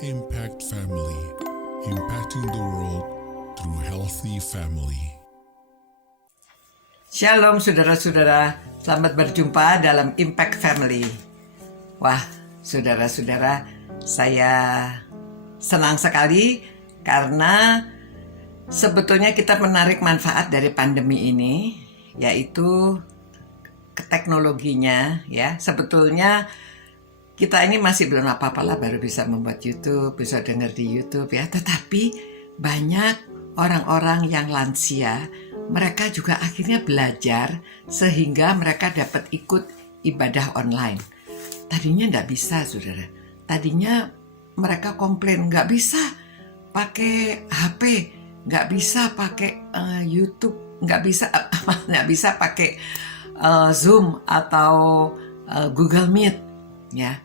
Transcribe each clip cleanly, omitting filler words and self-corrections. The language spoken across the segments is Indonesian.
Impact Family, impacting the world through healthy family. Shalom saudara-saudara, selamat berjumpa dalam Impact Family. Wah, saudara-saudara, saya senang sekali karena sebetulnya kita menarik manfaat dari pandemi ini, yaitu teknologinya ya. Sebetulnya kita ini masih belum apa-apa lah, baru bisa membuat YouTube, bisa dengar di YouTube ya. Tetapi banyak orang-orang yang lansia, mereka juga akhirnya belajar sehingga mereka dapat ikut ibadah online. Tadinya nggak bisa, saudara. Tadinya mereka komplain nggak bisa pakai HP, nggak bisa pakai YouTube, nggak bisa pakai Zoom atau Google Meet, ya.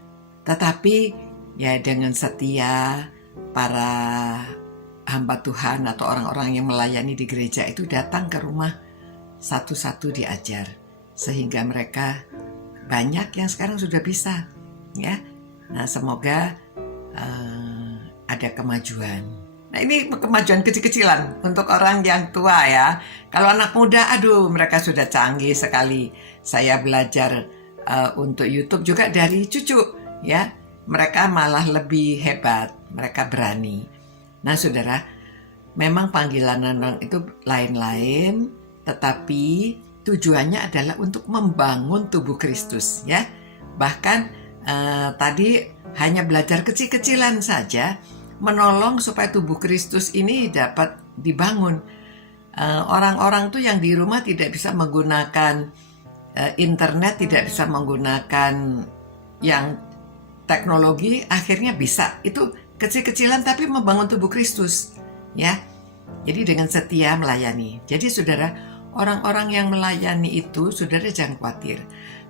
Tetapi ya dengan setia para hamba Tuhan atau orang-orang yang melayani di gereja itu datang ke rumah satu-satu diajar, sehingga mereka banyak yang sekarang sudah bisa, ya. Nah, semoga ada kemajuan. Nah, ini kemajuan kecil-kecilan untuk orang yang tua ya. Kalau anak muda, aduh, mereka sudah canggih sekali. Saya belajar untuk YouTube juga dari cucu, ya. Mereka malah lebih hebat, mereka berani. Nah, saudara, memang panggilan orang itu lain-lain, tetapi tujuannya adalah untuk membangun tubuh Kristus, ya. Bahkan tadi hanya belajar kecil-kecilan saja, menolong supaya tubuh Kristus ini dapat dibangun. Orang-orang tuh yang di rumah tidak bisa menggunakan internet, tidak bisa menggunakan yang teknologi, akhirnya bisa. Itu kecil-kecilan tapi membangun tubuh Kristus, ya. Jadi dengan setia melayani. Jadi saudara, orang-orang yang melayani itu, saudara jangan khawatir.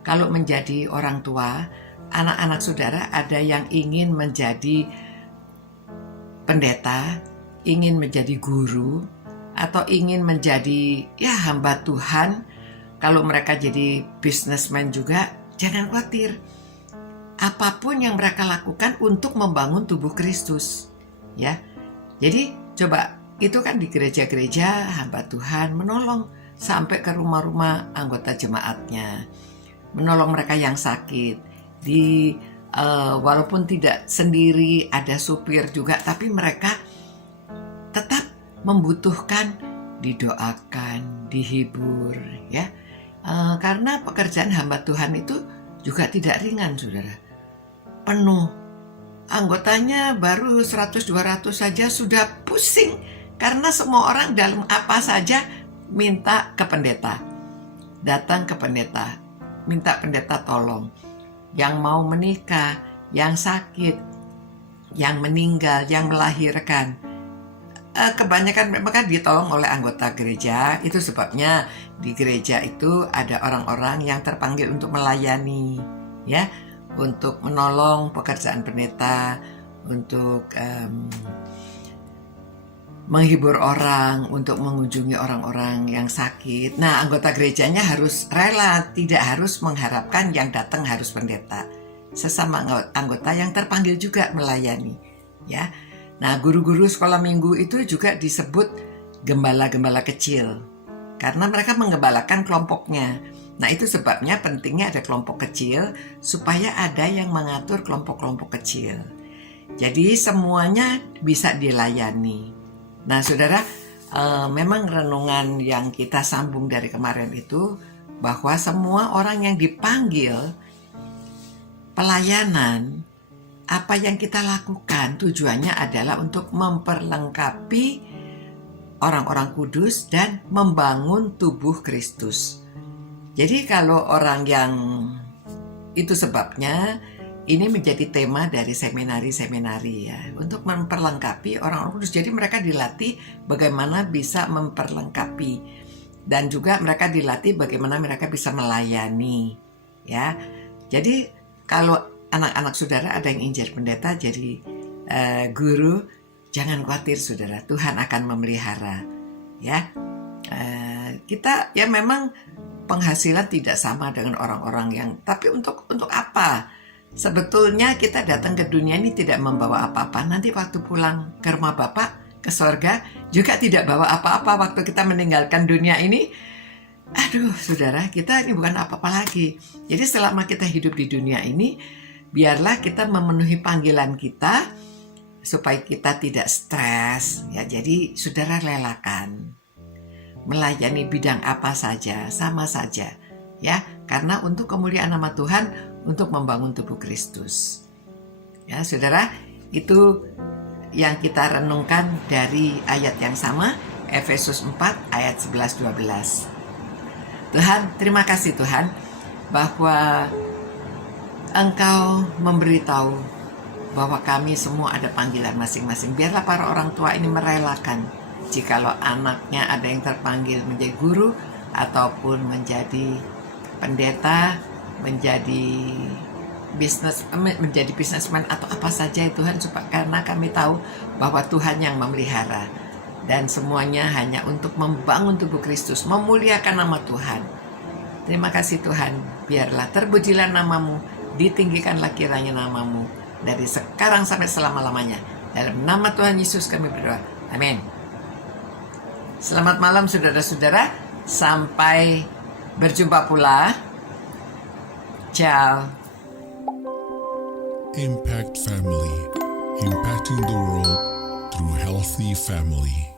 Kalau menjadi orang tua, anak-anak saudara ada yang ingin menjadi pendeta, ingin menjadi guru, atau ingin menjadi ya hamba Tuhan. Kalau mereka jadi businessman juga, jangan khawatir. Apapun yang mereka lakukan untuk membangun tubuh Kristus, ya. Jadi coba, itu kan di gereja-gereja hamba Tuhan menolong sampai ke rumah-rumah anggota jemaatnya, menolong mereka yang sakit. Walaupun tidak sendiri, ada supir juga, tapi mereka tetap membutuhkan didoakan, dihibur, ya. Karena pekerjaan hamba Tuhan itu juga tidak ringan, saudara. Penuh. Anggotanya baru 100-200 saja sudah pusing karena semua orang dalam apa saja minta ke pendeta. Datang ke pendeta, minta pendeta tolong. Yang mau menikah, yang sakit, yang meninggal, yang melahirkan. Kebanyakan mereka ditolong oleh anggota gereja. Itu sebabnya di gereja itu ada orang-orang yang terpanggil untuk melayani, ya, untuk menolong pekerjaan pendeta, untuk menghibur orang, untuk mengunjungi orang-orang yang sakit. Nah, anggota gerejanya harus rela, tidak harus mengharapkan yang datang harus pendeta. Sesama anggota yang terpanggil juga melayani, ya. Nah, guru-guru sekolah minggu itu juga disebut gembala-gembala kecil, karena mereka menggembalakan kelompoknya. Nah, itu sebabnya pentingnya ada kelompok kecil, supaya ada yang mengatur kelompok-kelompok kecil. Jadi semuanya bisa dilayani. Nah, saudara, memang renungan yang kita sambung dari kemarin itu, bahwa semua orang yang dipanggil pelayanan, apa yang kita lakukan tujuannya adalah untuk memperlengkapi orang-orang kudus dan membangun tubuh Kristus. Jadi kalau orang yang itu sebabnya ini menjadi tema dari seminari-seminari ya, untuk memperlengkapi orang-orang kudus. Jadi mereka dilatih bagaimana bisa memperlengkapi, dan juga mereka dilatih bagaimana mereka bisa melayani, ya. Jadi kalau anak-anak saudara ada yang ingin jadi pendeta, jadi guru, jangan khawatir saudara, Tuhan akan memelihara, ya. Kita ya memang penghasilan tidak sama dengan orang-orang yang, tapi untuk apa? Sebetulnya kita datang ke dunia ini tidak membawa apa-apa. Nanti waktu pulang ke rumah Bapak, ke sorga, juga tidak bawa apa-apa waktu kita meninggalkan dunia ini. Aduh, saudara, kita ini bukan apa-apa lagi. Jadi selama kita hidup di dunia ini, biarlah kita memenuhi panggilan kita, supaya kita tidak stres. Ya, jadi saudara relakan. Melayani bidang apa saja, sama saja. Ya, karena untuk kemuliaan nama Tuhan, untuk membangun tubuh Kristus. Ya, saudara, itu yang kita renungkan dari ayat yang sama, Efesus 4 ayat 11-12. Tuhan, terima kasih Tuhan, bahwa Engkau memberitahu bahwa kami semua ada panggilan masing-masing. Biarlah para orang tua ini merelakan jikalau anaknya ada yang terpanggil menjadi guru, ataupun menjadi pendeta, menjadi businessman atau apa saja Tuhan, karena kami tahu bahwa Tuhan yang memelihara dan semuanya hanya untuk membangun tubuh Kristus, memuliakan nama Tuhan. Terima kasih Tuhan, biarlah terpujilah namamu, ditinggikanlah kiranya namamu dari sekarang sampai selama-lamanya. Dalam nama Tuhan Yesus kami berdoa, amin. Selamat malam saudara-saudara, sampai berjumpa pula. Ciao. Impact Family, impacting the world through healthy family.